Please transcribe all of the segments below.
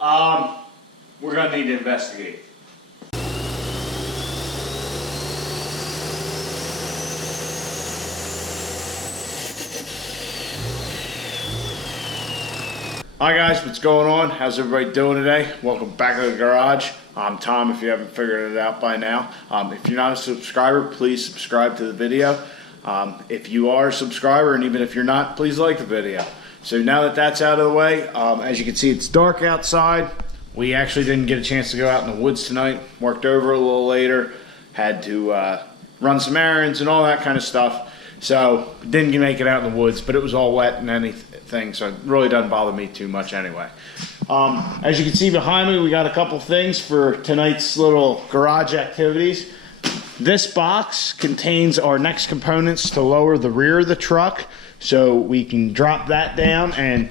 We're gonna need to investigate. Hi guys, what's going on? How's everybody doing today? Welcome back to the garage. I'm Tom, if you haven't figured it out by now. If you're not a subscriber, please subscribe to the video. If you are a subscriber, and even if you're not, please like the video. So now that that's out of the way, as you can see, it's dark outside. We actually didn't get a chance to go out in the woods tonight. Worked over a little later. Had to run some errands and all that kind of stuff. So didn't make it out in the woods, but it was all wet and anything, so it really doesn't bother me too much anyway. As you can see behind me, we got a couple things for tonight's little garage activities. This box contains our next components to lower the rear of the truck, so we can drop that down, and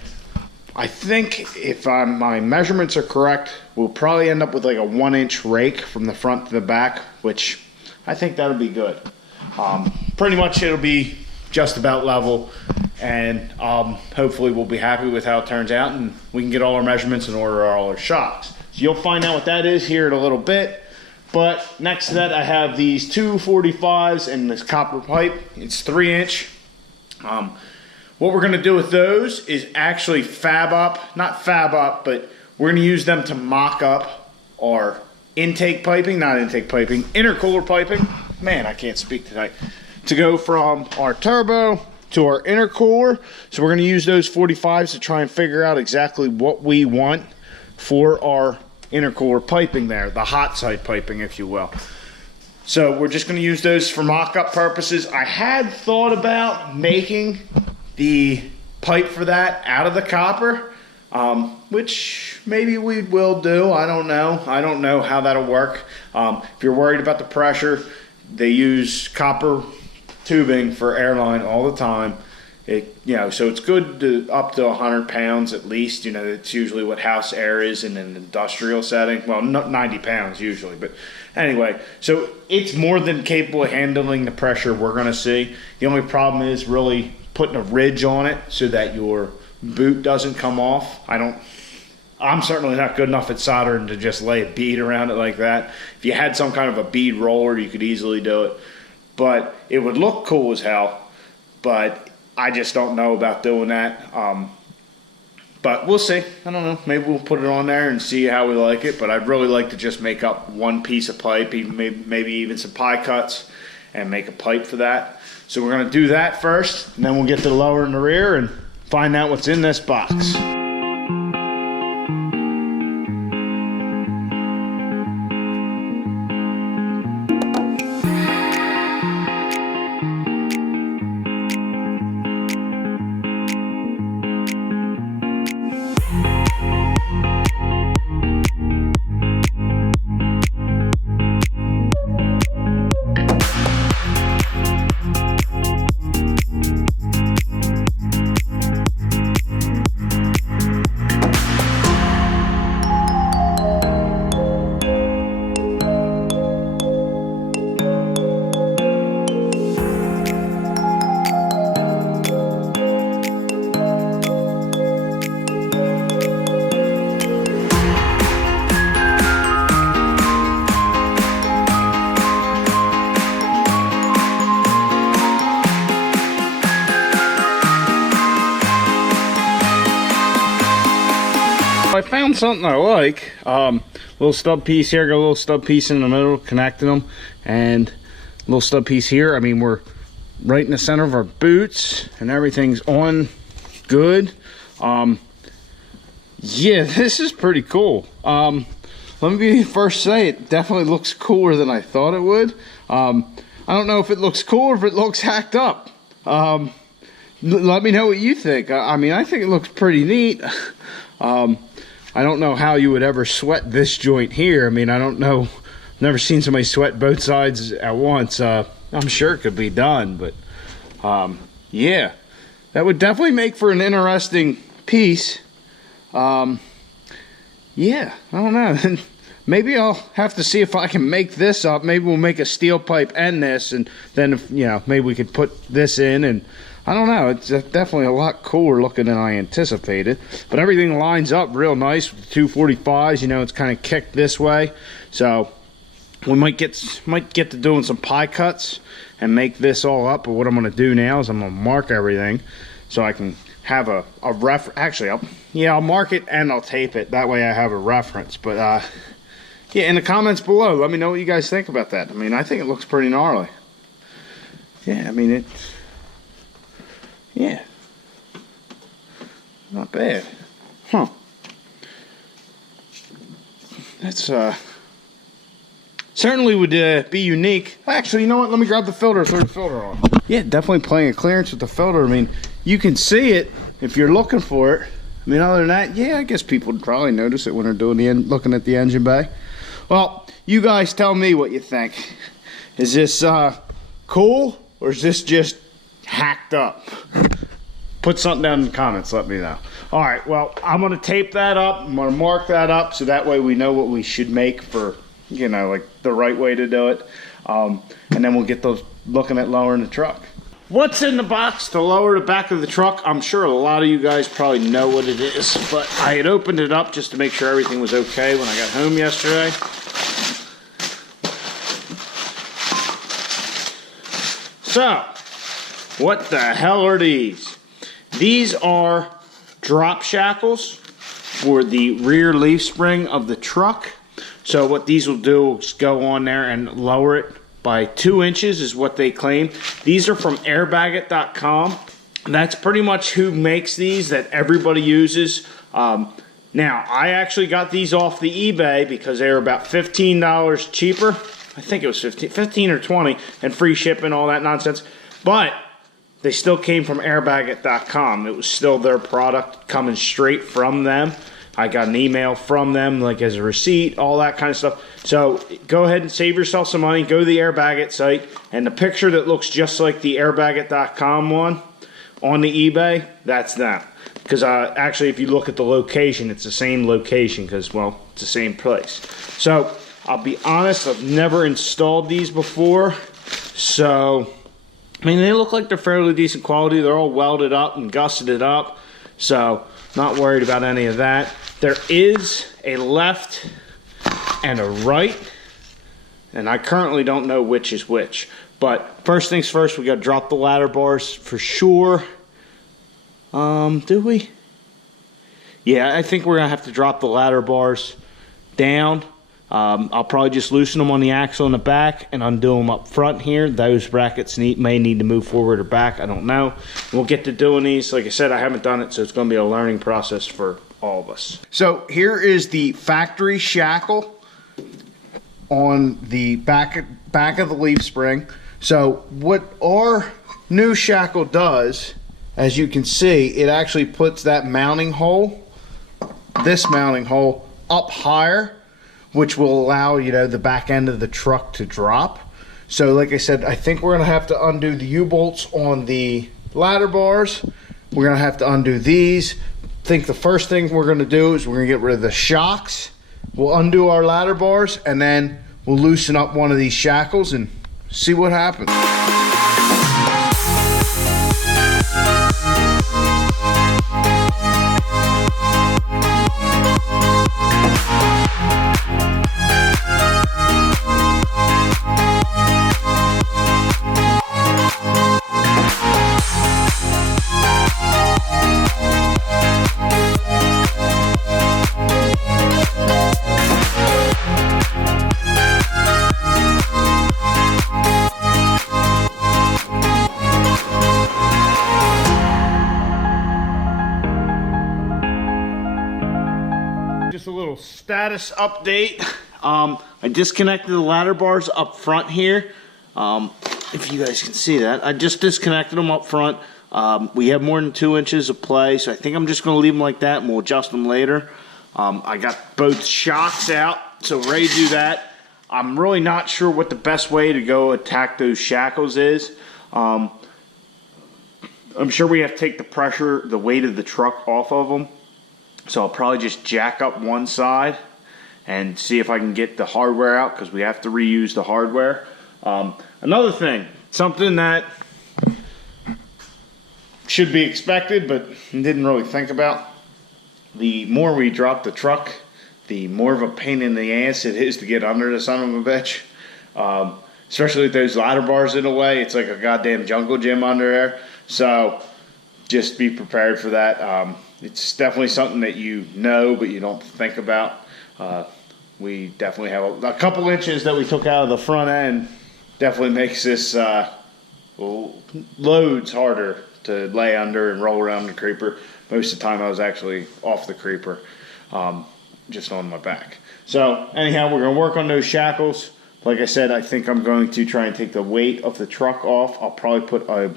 I think if my measurements are correct, we'll probably end up with like a 1-inch rake from the front to the back, which I think that'll be good. Pretty much it'll be just about level, and hopefully we'll be happy with how it turns out, and we can get all our measurements and order all our shocks. So you'll find out what that is here in a little bit. But next to that, I have these two 45s and this copper pipe. It's 3-inch. What we're going to do with those is actually not fab up, but we're going to use them to mock up our intercooler piping. Man, I can't speak tonight. To go from our turbo to our intercooler. So we're going to use those 45s to try and figure out exactly what we want for our intercooler piping there, the hot side piping, if you will. So we're just going to use those for mock-up purposes. I had thought about making the pipe for that out of the copper, which maybe we will do. I don't know how that'll work. If you're worried about the pressure, they use copper tubing for airline all the time. So it's good to up to 100 pounds at least. It's usually what house air is in an industrial setting. Well, 90 pounds usually, but anyway, so it's more than capable of handling the pressure we're going to see. The only problem is really putting a ridge on it so that your boot doesn't come off. I'm certainly not good enough at soldering to just lay a bead around it like that. If you had some kind of a bead roller, you could easily do it. But it would look cool as hell. But I just don't know about doing that. But we'll see. I don't know. Maybe we'll put it on there and see how we like it. But I'd really like to just make up one piece of pipe, maybe even some pie cuts, and make a pipe for that. So we're going to do that first, and then we'll get to the lower and the rear and find out what's in this box. I found something I like. Little stub piece here, got a little stub piece in the middle connecting them, and a little stub piece here. I mean, we're right in the center of our boots and everything's on good. Yeah, this is pretty cool. Let me first say it definitely looks cooler than I thought it would. I don't know if it looks cool or if it looks hacked up. Let me know what you think. I mean, I think it looks pretty neat. I don't know how you would ever sweat this joint here. I mean, I don't know. Never seen somebody sweat both sides at once. I'm sure it could be done, but yeah, that would definitely make for an interesting piece. Yeah, I don't know. Maybe I'll have to see if I can make this up. Maybe we'll make a steel pipe and this, and then if, maybe we could put this in, and I don't know, it's definitely a lot cooler looking than I anticipated. But everything lines up real nice with the 245s. You know, it's kind of kicked this way. So we might get to doing some pie cuts and make this all up. But what I'm going to do now is I'm going to mark everything so I can have a actually, I'll mark it and I'll tape it. That way I have a reference. But yeah, in the comments below, let me know what you guys think about that. I mean, I think it looks pretty gnarly. Yeah, I mean, yeah, not bad. Huh. That's certainly would be unique. Actually, you know what? Let me grab the filter, throw the filter on. Yeah, definitely playing a clearance with the filter. I mean, you can see it if you're looking for it. I mean, other than that, yeah, I guess people would probably notice it when they're doing looking at the engine bay. Well, you guys tell me what you think. Is this cool, or is this just hacked up? Put something down in the comments, let me know. All right, well, I'm gonna tape that up. I'm gonna mark that up so that way we know what we should make for, you know, like the right way to do it. And then we'll get those looking at lowering the truck. What's in the box to lower the back of the truck? I'm sure a lot of you guys probably know what it is, but I had opened it up just to make sure everything was okay when I got home yesterday. So, what the hell are these? These are drop shackles for the rear leaf spring of the truck. So what these will do is go on there and lower it by 2 inches is what they claim. These are from airbagit.com. That's pretty much who makes these that everybody uses. Now, I actually got these off the eBay because they were about $15 cheaper. I think it was 15 or 20, and free shipping, all that nonsense. But they still came from airbagit.com. It was still their product coming straight from them. I got an email from them, like as a receipt, all that kind of stuff. So go ahead and save yourself some money. Go to the Airbagit site, and the picture that looks just like the airbagit.com one on the eBay, that's them. Because actually, if you look at the location, it's the same location because, well, it's the same place. So I'll be honest, I've never installed these before. So, I mean, they look like they're fairly decent quality. They're all welded up and gusseted up. So, not worried about any of that. There is a left and a right, and I currently don't know which is which. But first things first, we got to drop the ladder bars for sure. Do we? Yeah, I think we're going to have to drop the ladder bars down. I'll probably just loosen them on the axle in the back and undo them up front here. Those brackets may need to move forward or back. I don't know. We'll get to doing these. Like I said, I haven't done it, so it's going to be a learning process for all of us. So here is the factory shackle on the back of the leaf spring. So what our new shackle does, as you can see, it actually puts that mounting hole, this mounting hole, up higher, which will allow, you know, the back end of the truck to drop. So like I said, I think we're gonna have to undo the U-bolts on the ladder bars. We're gonna have to undo these. I think the first thing we're gonna do is we're gonna get rid of the shocks. We'll undo our ladder bars, and then we'll loosen up one of these shackles and see what happens. Just a little status update. I disconnected the ladder bars up front here. If you guys can see that, I just disconnected them up front. We have more than 2 inches of play, so I think I'm just going to leave them like that, and we'll adjust them later. I got both shocks out, so ready to do that. I'm really not sure what the best way to go attack those shackles is. I'm sure we have to take the pressure, the weight of the truck off of them. So I'll probably just jack up one side and see if I can get the hardware out, because we have to reuse the hardware. Another thing, something that should be expected, but didn't really think about. The more we drop the truck, the more of a pain in the ass it is to get under the son of a bitch. Especially with those ladder bars in the way. It's like a goddamn jungle gym under there. So just be prepared for that. It's definitely something that you know, but you don't think about. We definitely have a couple inches that we took out of the front end. Definitely makes this loads harder to lay under and roll around the creeper. Most of the time I was actually off the creeper, just on my back. So anyhow, we're going to work on those shackles. Like I said, I think I'm going to try and take the weight of the truck off. I'll probably put a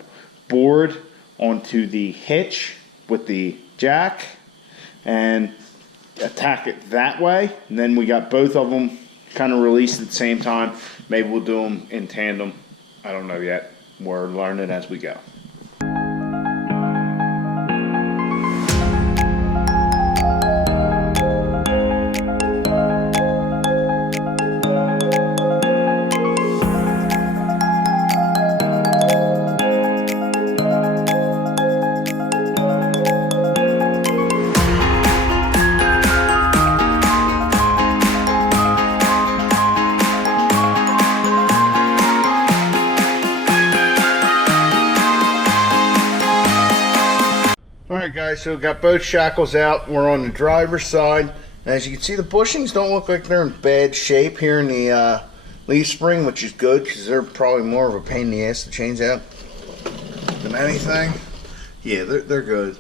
board onto the hitch with the jack and attack it that way. And then we got both of them kind of released at the same time. Maybe we'll do them in tandem. I don't know yet. We're learning as we go. Alright guys, so we've got both shackles out. We're on the driver's side. As you can see, the bushings don't look like they're in bad shape here in the leaf spring, which is good because they're probably more of a pain in the ass to change out than anything. Yeah, they're good.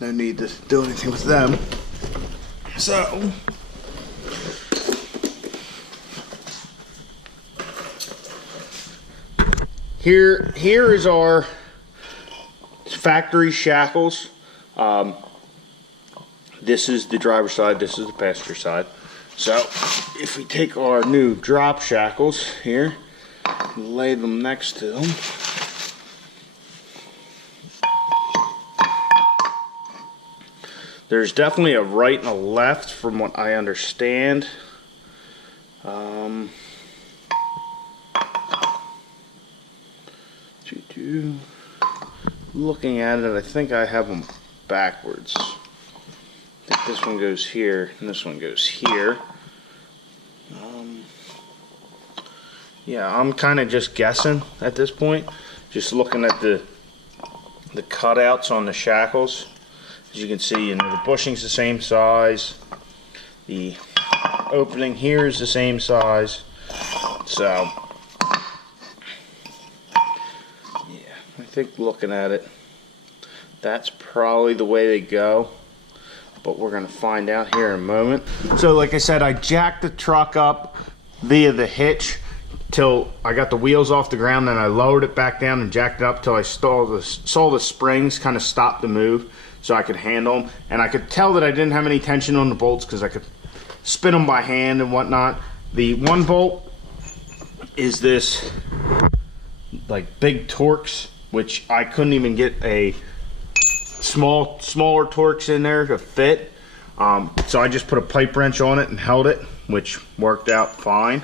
No need to do anything with them. So here is our factory shackles. This is the driver's side, this is the passenger side. So if we take our new drop shackles here, lay them next to them. There's definitely a right and a left from what I understand. Looking at it, I think I have them backwards. I think this one goes here and this one goes here. Yeah, I'm kind of just guessing at this point, just looking at the cutouts on the shackles. As you can see, you know, the bushing's the same size, the opening here is the same size, so yeah, I think looking at it, that's probably the way they go, but we're going to find out here in a moment. So like I said, I jacked the truck up via the hitch till I got the wheels off the ground, then I lowered it back down and jacked it up till I saw the springs kind of stop the move so I could handle them, and I could tell that I didn't have any tension on the bolts because I could spin them by hand and whatnot. The one bolt is this like big Torx, which I couldn't even get a smaller Torx in there to fit, so I just put a pipe wrench on it and held it, which worked out fine.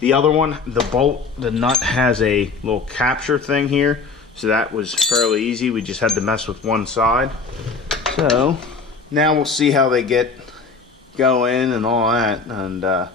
The other one, the nut has a little capture thing here, so that was fairly easy. We just had to mess with one side. So now we'll see how they get going and all that, and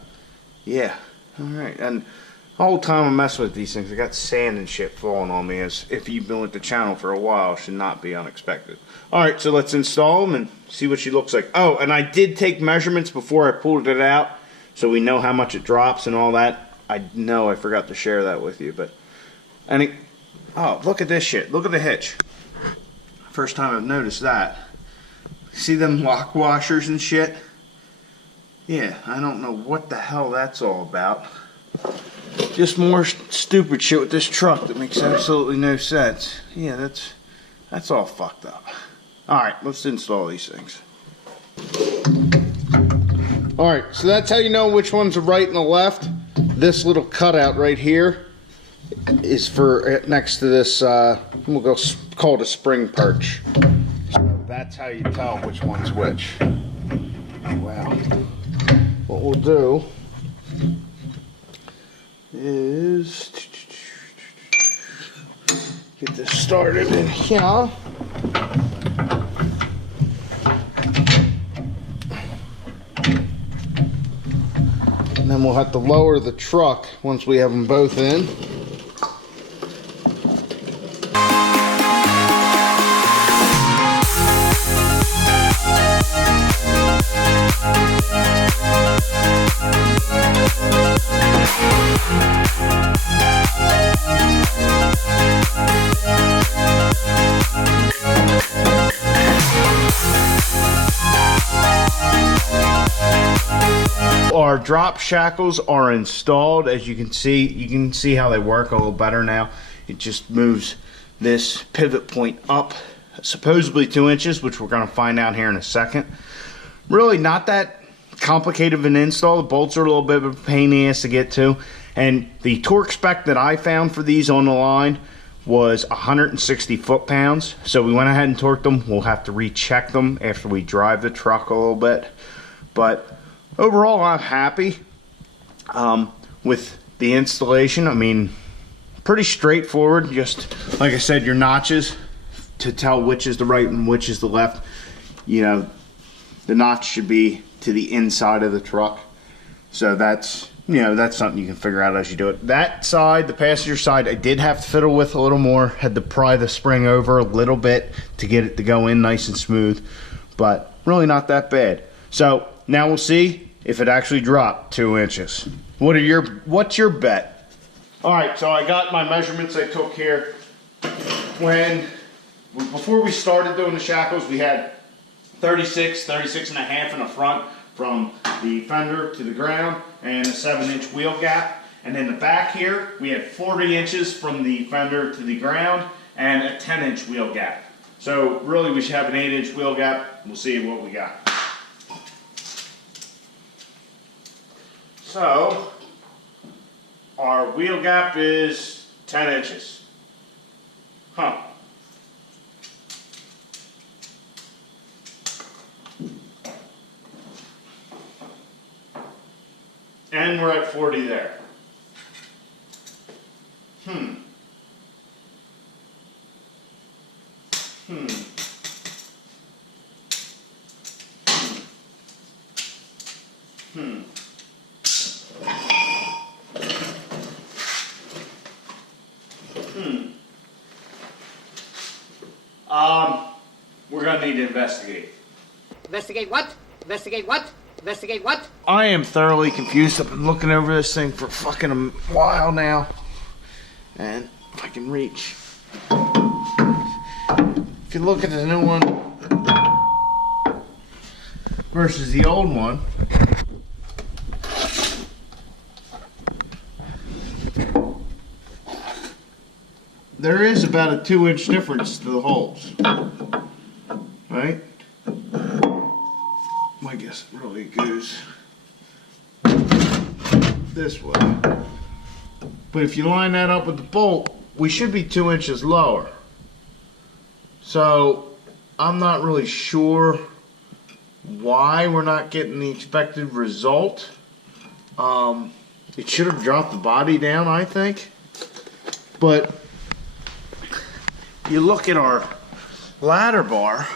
yeah, all right. And the whole time I'm messing with these things, I got sand and shit falling on me, as if you've been with the channel for a while, should not be unexpected. All right, so let's install them and see what she looks like. Oh, and I did take measurements before I pulled it out, so we know how much it drops and all that. I know I forgot to share that with you, but oh, look at this shit. Look at the hitch. First time I've noticed that. See them lock washers and shit? Yeah, I don't know what the hell that's all about. Just more stupid shit with this truck that makes absolutely no sense. Yeah, that's all fucked up. Alright, let's install these things. Alright, so that's how you know which one's the right and the left. This little cutout right here is for next to this, we'll go call it a spring perch. So that's how you tell which one's which. Wow. What we'll do is get this started in here. And then we'll have to lower the truck once we have them both in. Our drop shackles are installed. As you can see how they work a little better now. It just moves this pivot point up supposedly 2 inches, which we're going to find out here in a second. Really not that complicated of an install. The bolts are a little bit of a pain in the ass to get to, and the torque spec that I found for these on the line was 160 foot-pounds. So we went ahead and torqued them. We'll have to recheck them after we drive the truck a little bit, but overall, I'm happy with the installation. I mean, pretty straightforward. Just like I said, your notches to tell which is the right and which is the left. You know, the notch should be to the inside of the truck. So that's, you know, that's something you can figure out as you do it. That side, the passenger side, I did have to fiddle with a little more. Had to pry the spring over a little bit to get it to go in nice and smooth, but really not that bad. So now we'll see if it actually dropped 2 inches. What's your bet? All right, so I got my measurements I took here. Before we started doing the shackles, we had 36 and a half in the front from the fender to the ground, and a 7-inch wheel gap. And in the back here, we had 40 inches from the fender to the ground and a 10-inch wheel gap. So really we should have an 8-inch wheel gap. We'll see what we got. So our wheel gap is 10 inches. Huh. And we're at 40 there. Hmm. We're gonna need to investigate. Investigate what? Investigate what? Investigate what? I am thoroughly confused. I've been looking over this thing for fucking a while now. And if I can reach. If you look at the new one versus the old one, there is about a 2-inch difference to the holes. Right? I guess it really goes this way. But if you line that up with the bolt, we should be 2 inches lower. So I'm not really sure why we're not getting the expected result. It should have dropped the body down, I think. But you look at our ladder bar,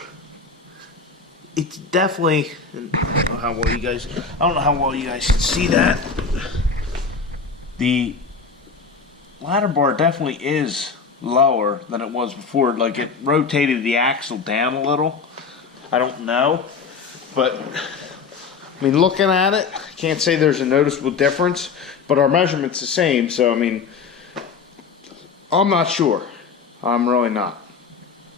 it's definitely, I don't know how well you guys can see that. The ladder bar definitely is lower than it was before. Like, it rotated the axle down a little. I don't know, but I mean, looking at it, I can't say there's a noticeable difference, but our measurement's the same. So I mean, I'm not sure. I'm really not.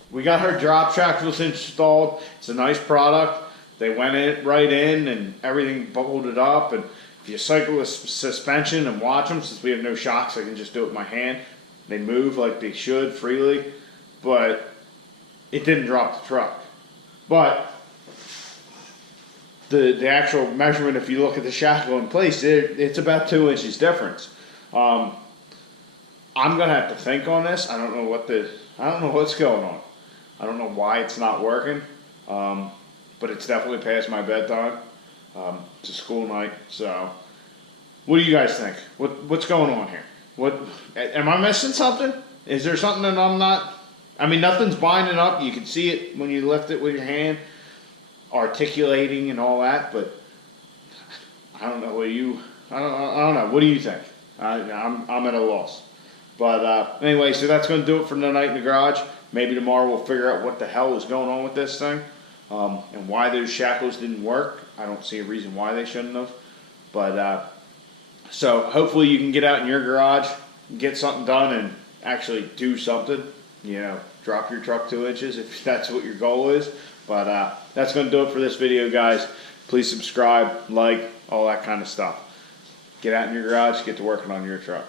We got our drop shackles installed. It's a nice product. They went in right in and everything bolted up. And if you cycle with suspension and watch them, since we have no shocks, I can just do it with my hand. They move like they should freely, but it didn't drop the truck. But the actual measurement, if you look at the shackle in place, it's about 2 inches difference. I'm gonna have to think on this. I don't know what's going on. I don't know why it's not working, but it's definitely past my bedtime. It's a school night, so what do you guys think? What's going on here? What am I missing something? Is there something that I'm not I mean, nothing's binding up. You can see it when you lift it with your hand, articulating and all that. But I don't know. I don't know. What do you think? I'm at a loss. But anyway, so that's going to do it for the night in the garage. Maybe tomorrow we'll figure out what the hell is going on with this thing, and why those shackles didn't work. I don't see a reason why they shouldn't have. But so hopefully you can get out in your garage, get something done, and actually do something. You know, drop your truck 2 inches if that's what your goal is. But that's going to do it for this video, guys. Please subscribe, like, all that kind of stuff. Get out in your garage, get to working on your truck.